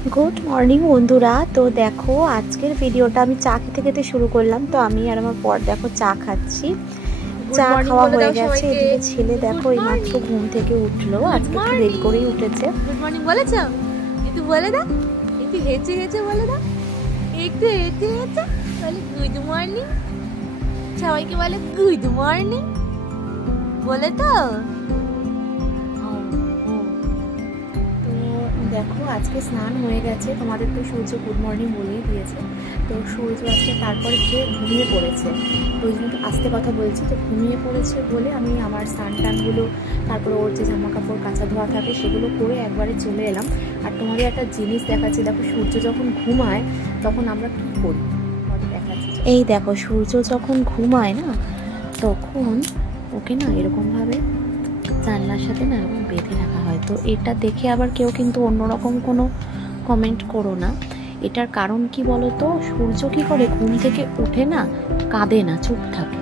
Good morning বন্ধুরা। তো দেখো আজকের ভিডিওটা আমি চা খেতে খেতে শুরু করলাম। তো আমি আর আমার পর দেখো চা খাচ্ছি, চা খাওয়া হয়ে গেছে। এদিকে ছেলে দেখো এইমাত্র ঘুম থেকে উঠলো, আজকে একটু দেরি করেই উঠেছে। গুড মর্নিং বলেছ? একটু বলে দাও, একটু হেঁচে হেঁচে বলে দাও, একটু হেঁচে হেঁচে বলে গুড মর্নিং। সবাইকে বলে গুড মর্নিং বলে তো। দেখো আজকে স্নান হয়ে গেছে, তোমাদের তো সূর্য গুড মর্নিং বলেই দিয়েছে। তো সূর্য আজকে তারপরে খেয়ে ঘুমিয়ে পড়েছে, ওই জন্য আস্তে কথা বলছি। তো ঘুমিয়ে পড়েছে বলে আমি আমার স্নান টানগুলো, তারপরে ওর যে জামা কাপড় কাচা ধোয়া থাকে সেগুলো করে একবারে চলে এলাম। আর তোমাদের একটা জিনিস দেখাচ্ছি, দেখো সূর্য যখন ঘুমায় তখন আমরা কী করি দেখাচ্ছি। এই দেখো সূর্য যখন ঘুমায় না, তখন ওকে না এরকমভাবে জানলার সাথে না এরকম বেঁধে রাখা হয়। তো এটা দেখে আবার কেউ কিন্তু অন্যরকম কোনো কমেন্ট করো না। এটার কারণ কি বলো তো, সূর্য কি করে ঘুম থেকে উঠে না, কাঁদে না, চুপ থাকে।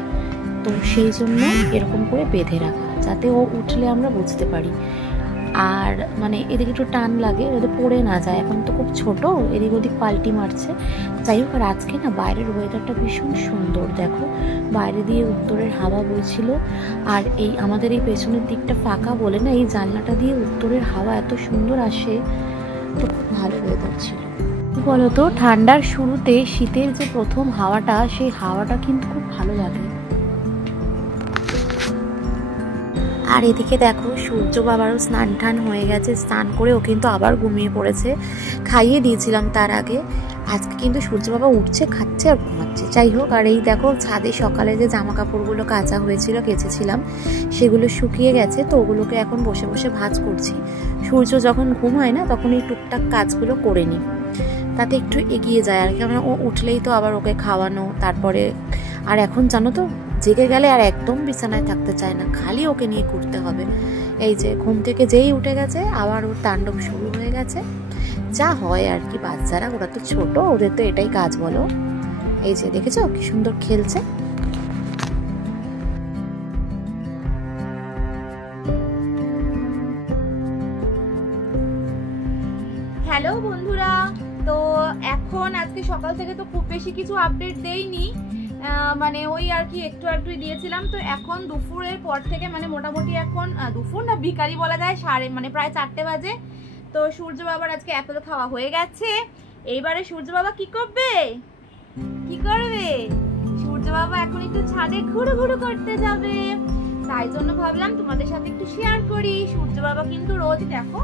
তো সেই জন্য এরকম করে বেঁধে রাখা, যাতে ও উঠলে আমরা বুঝতে পারি। আর মানে এদিকে একটু টান লাগে যাতে পড়ে না যায়, এখন তো খুব ছোট, এদিক ওদিক পাল্টি মারছে। যাই হোক, আর আজকে না বাইরের ওয়েদারটা ভীষণ সুন্দর। দেখো বাইরে দিয়ে উত্তরের হাওয়া বইছিল, আর এই আমাদের এই পেছনের দিকটা ফাঁকা বলে না, এই জানলাটা দিয়ে উত্তরের হাওয়া এত সুন্দর আসে। তো খুব ভালো ওয়েদার ছিল। বলতো ঠান্ডার শুরুতে শীতের যে প্রথম হাওয়াটা, সেই হাওয়াটা কিন্তু খুব ভালো লাগে। আর এদিকে দেখো সূর্য বাবারও স্নান টান হয়ে গেছে, স্নান করে ও কিন্তু আবার ঘুমিয়ে পড়েছে। খাইয়ে দিয়েছিলাম তার আগে। আজকে কিন্তু সূর্য বাবা উঠছে, খাচ্ছে আর ঘুমাচ্ছে। যাই হোক, আর এই দেখো ছাদে সকালে যে জামা কাপড়গুলো কাচা হয়েছিল, কেচেছিলাম, সেগুলো শুকিয়ে গেছে। তো ওগুলোকে এখন বসে বসে ভাঁজ করছি। সূর্য যখন ঘুমায় না, তখন এই টুকটাক কাজগুলো করে নিই, তাতে একটু এগিয়ে যায় আর কি। আমরা ও উঠলেই তো আবার ওকে খাওয়ানো, তারপরে আর এখন জানো তো জেগে গেলে আর একদম বিছানায় থাকতে চায় না, খালি ওকে নিয়ে ঘুরতে হবে। এই যে ঘুম থেকে যেই উঠে গেছে আবার ওর তাণ্ডব শুরু হয়ে গেছে। যা হয় আর কি, বাচ্চারা, ওরা তো ছোট, ওদের তো এটাই কাজ বলো। এই যে দেখেছো কি সুন্দর খেলছে। হ্যালো বন্ধুরা, তো এখন আজকে সকাল থেকে তো খুব বেশি কিছু আপডেট দেইনি, মানে ওই আর কি একটু আধটু দিয়েছিলাম। তো এখন দুপুরের পর থেকে মানে মোটামুটি এখন দুপুর না বিকালই বলা যায়, মানে প্রায় 4টে বাজে। তো সূর্য বাবার আজকে অ্যাপেল খাওয়া হয়ে গেছে। এইবারে সূর্য বাবা কি করবে? সূর্য বাবা এখন একটু ছাদে ঘুরু ঘুরু করতে যাবে। তাই জন্য ভাবলাম তোমাদের সাথে একটু শেয়ার করি। সূর্য বাবা কিন্তু রোজ দেখো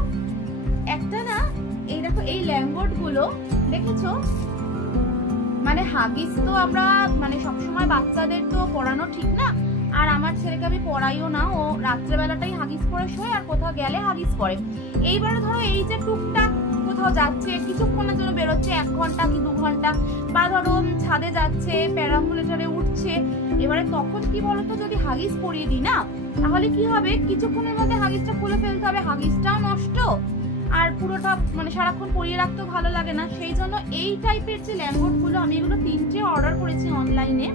একটা না, এই দেখো এই ল্যাম্বোর্ড গুলো দেখেছো, মানে হাগিস তো আমরা মানে সবসময় বাচ্চাদের তো পড়ানো ঠিক না, আর আমার ছেলেকে আমি পড়াইও না, ও রাত্রেবেলাটাই হাগিস পরে শোয় আর কোথাও গেলে হাগিস পরে। এইবারে ধরো এই যে টুকটাক কোথাও যাচ্ছে, কিছুক্ষণের জন্য বেরোচ্ছে, 1 ঘন্টা কি 2 ঘন্টা, বা ধরো ছাদে যাচ্ছে, প্যারাম্বুলেটরে উঠছে, এবারে তখন কি বলতো, যদি হাগিস পরিয়ে দিই না, তাহলে কি হবে, কিছুক্ষণের মধ্যে হাগিসটা খুলে ফেলতে হবে, হাগিসটাও নষ্ট, আর পুরোটা মানে সারাক্ষণ পরিয়ে রাখতেও ভালো লাগে না। সেই জন্য এই টাইপের যে ল্যাম্বোর্ড গুলো, আমি এগুলো 3টে অর্ডার করেছি অনলাইনে।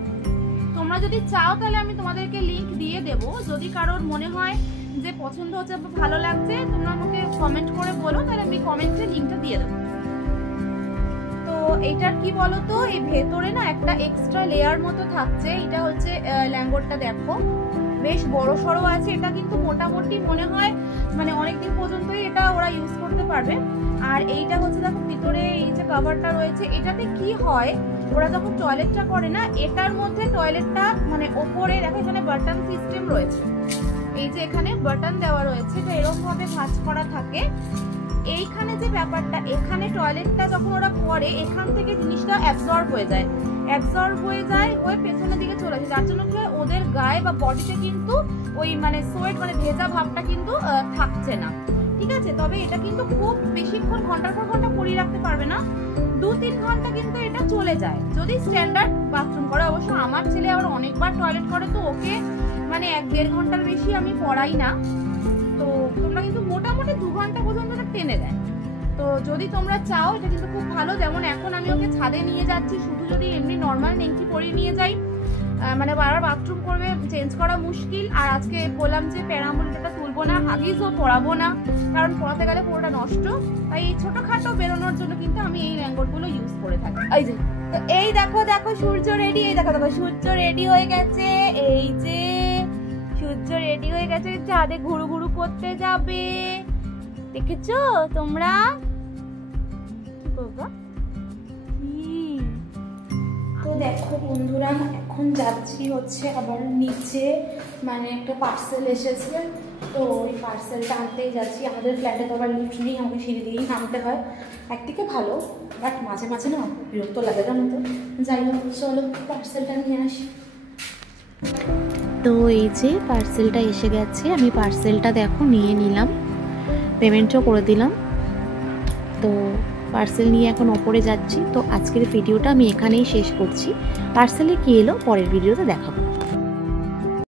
তোমরা যদি চাও তাহলে আমি তোমাদেরকে লিংক দিয়ে দেবো, যদি কারোর মনে হয় যে পছন্দ হচ্ছে, ভালো লাগছে, তোমরা আমাকে কমেন্ট করে বলো, তাহলে আমি কমেন্টে লিংকটা দিয়ে দেবো। তো এইটার কি বলতো, এই ভেতরে না একটা এক্সট্রা লেয়ার মতো থাকছে। এটা হচ্ছে ল্যাম্বোর্ডটা, দেখো বেশ বড় সড়ো আছে। এটা কিন্তু মোটামুটি মনে হয় মানে অনেকদিন পর্যন্তই এটা ওরা ইউজ করতে পারবে। আর এইটা হচ্ছে দেখো ভিতরে এই যে কভারটা রয়েছে, এটাতে কি হয়, ওরা যখন টয়লেটটা করে না, এটার মধ্যে টয়লেটটা মানে ওপরে দেখো এখানে বাটন সিস্টেম রয়েছে, এই যে এখানে বাটন দেওয়া রয়েছে, তো এরকম ভাবে ভাঁজ করা থাকে। এইখানে যে ব্যাপারটা, এখানে টয়লেটটা যখন ওরা করে, এখান থেকে জিনিসটা অ্যাবজর্ব হয়ে যায়, হয়ে পেছনের দিকে চলে যায়, যার জন্য ওদের গায়ে বা বডিতে কিন্তু ওই মানে সোয়েট মানে ভেজা ভাবটা কিন্তু থাকছে না, ঠিক আছে। তবে এটা কিন্তু খুব বেশিক্ষণ ঘন্টার পর ঘন্টা পরিয়ে রাখতে পারবে না, 2-3 ঘন্টা কিন্তু এটা চলে যায়, যদি স্ট্যান্ডার্ড বাথরুম করে। অবশ্য আমার ছেলে আবার অনেকবার টয়লেট করে, তো ওকে মানে 1-1.5 ঘন্টার বেশি আমি পড়াই না। তো তোমরা কিন্তু মোটামুটি 2 ঘন্টা পর্যন্ত টেনে দেয়। তো যদি তোমরা চাও, এটা কিন্তু খুব ভালো। যেমন এখন আমি ওকে ছাদে নিয়ে যাচ্ছি, শুধু যদি এমনি নর্মাল নেংটি পরিয়ে নিয়ে যাই, মানে বারবার বাথরুম করবে, চেঞ্জ করা মুশকিল। আর আজকে বললাম যে প্যারাম্বুলেটরটা তুলবো পরাবো না, হাগিসও পরাবো না, কারণ পরাতে গেলে পুরোটা নষ্ট। তাই এই ছোটখাটো বেরোনোর জন্য কিন্তু আমি এই ল্যাঙ্গটগুলো ইউজ করে থাকি। এই যে তো এই দেখো দেখো সূর্য রেডি, এই দেখো দেখো সূর্য রেডি হয়ে গেছে, এই যে সূর্য রেডি হয়ে গেছে, চাঁদে ঘুরু ঘুরু করতে যাবে। দেখেছো তোমরা? কি বাবা তো দেখো বন্ধুরা, এখন যাচ্ছি হচ্ছে আবার নিচে, মানে একটা পার্সেল এসেছে, তো ওই পার্সেলটা আনতেই যাচ্ছি। আমাদের ফ্ল্যাটে তো আবার লিফট নেই, আমাকে সিঁড়ি দিয়েই নামতে হয়। একদিকে ভালো, বাট মাঝে মাঝে না বিরক্ত লাগে, জানো তো। যাই হোক, চলো পার্সেলটা নিয়ে আসি। তো এই যে পার্সেলটা এসে গেছে, আমি পার্সেলটা দেখো নিয়ে নিলাম, পেমেন্টও করে দিলাম। তো পার্সেল নিয়ে এখন ওপরে যাচ্ছি। তো আজকের ভিডিওটা আমি এখানেই শেষ করছি। পার্সেলে কী এলো পরের ভিডিওতে দেখাবো।